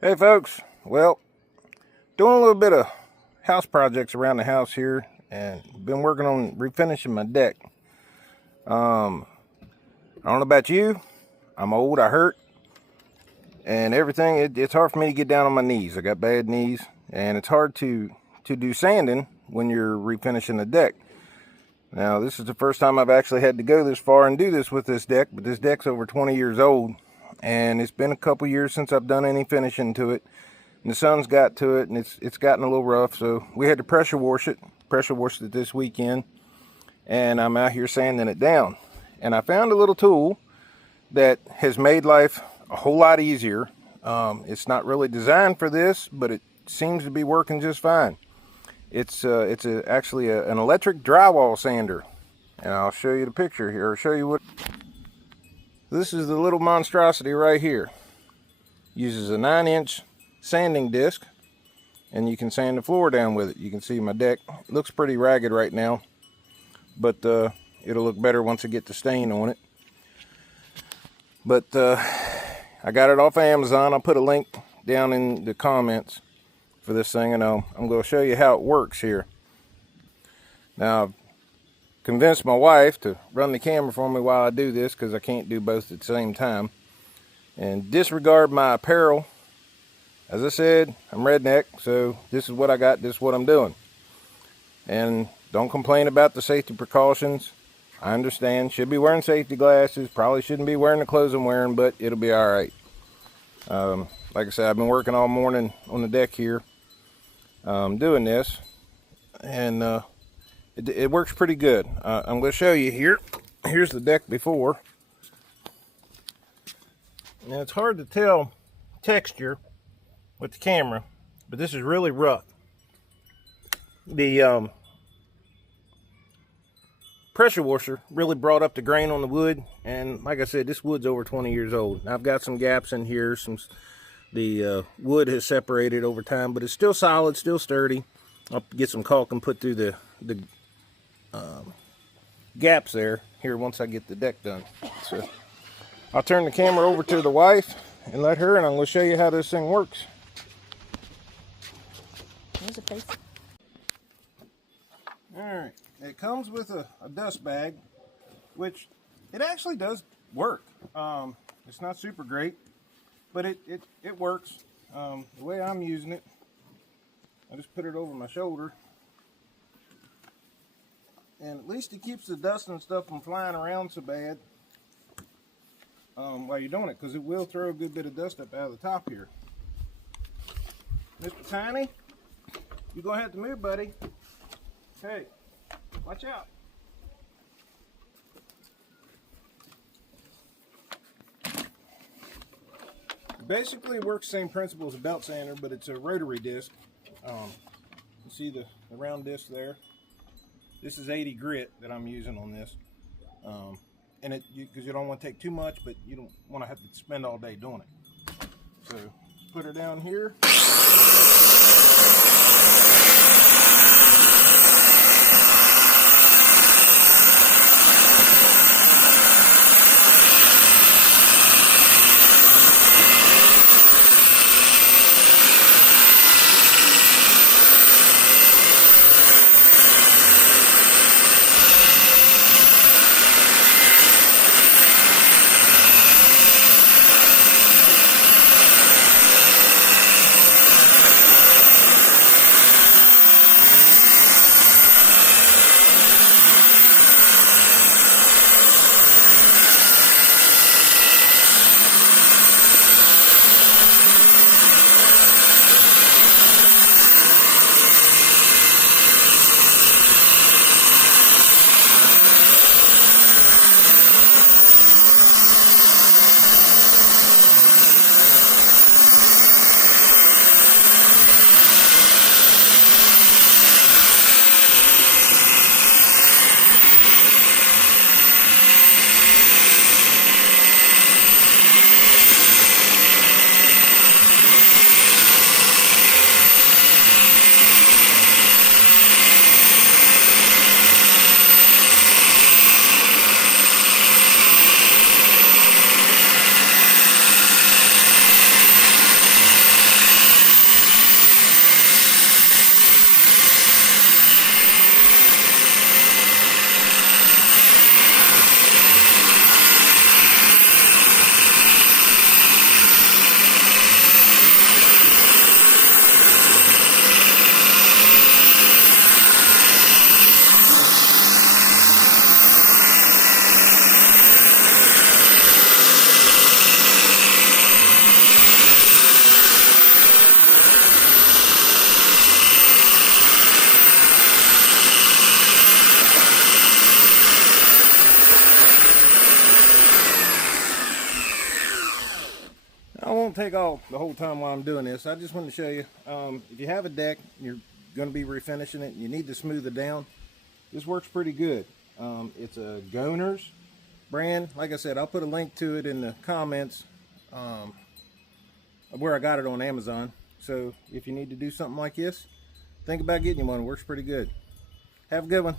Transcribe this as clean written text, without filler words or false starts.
Hey folks, well, doing a little bit of house projects around the house here and been working on refinishing my deck. I don't know about you, I'm old, I hurt, and everything. It's hard for me to get down on my knees. I got bad knees, and it's hard to do sanding when you're refinishing a deck. Now, this is the first time I've actually had to go this far and do this with this deck, but this deck's over 20 years old, and it's been a couple years since I've done any finishing to it. And the sun's got to it, and it's gotten a little rough, so we had to pressure washed it this weekend, and I'm out here sanding it down. And I found a little tool that has made life a whole lot easier. It's not really designed for this, but it seems to be working just fine. It's actually an electric drywall sander, and I'll show you the picture here, or show you what. This is the little monstrosity right here. Uses a 9-inch sanding disc, and you can sand the floor down with it. You can see my deck. It looks pretty ragged right now, but it'll look better once I get the stain on it. But I got it off of Amazon. I'll put a link down in the comments for this thing, and I'm going to show you how it works here. Now, I've convinced my wife to run the camera for me while I do this, because I can't do both at the same time. And disregard my apparel. As I said, I'm redneck, so this is what I got, this is what I'm doing. And don't complain about the safety precautions. I understand, should be wearing safety glasses, probably shouldn't be wearing the clothes I'm wearing, but it'll be alright. Like I said, I've been working all morning on the deck here, doing this, and it works pretty good. I'm going to show you here. Here's the deck before. Now, it's hard to tell texture with the camera, but this is really rough. The pressure washer really brought up the grain on the wood, and like I said, this wood's over 20 years old. Now, I've got some gaps in here. The wood has separated over time, but it's still solid, still sturdy. I'll get some caulk and put through the gaps there here once I get the deck done. So I'll turn the camera over to the wife and let her, and I'm going to show you how this thing works. There's a face. Alright, it comes with a dust bag, which it actually does work. It's not super great, but it works. The way I'm using it, I just put it over my shoulder, and at least it keeps the dust and stuff from flying around so bad while you're doing it, because it will throw a good bit of dust up out of the top here. Mr. Tiny, you're going to have to move, buddy. Hey, watch out. Basically, it works the same principle as a belt sander, but it's a rotary disc. You see the round disc there? This is 80 grit that I'm using on this. And because you don't want to take too much, but you don't want to have to spend all day doing it. So, put her down here. take all the whole time while I'm doing this. I just wanted to show you, if you have a deck, you're going to be refinishing it, and you need to smooth it down, this works pretty good. It's a Gardener's brand. Like I said, I'll put a link to it in the comments of where I got it on Amazon. So if you need to do something like this, think about getting you one. It works pretty good. Have a good one.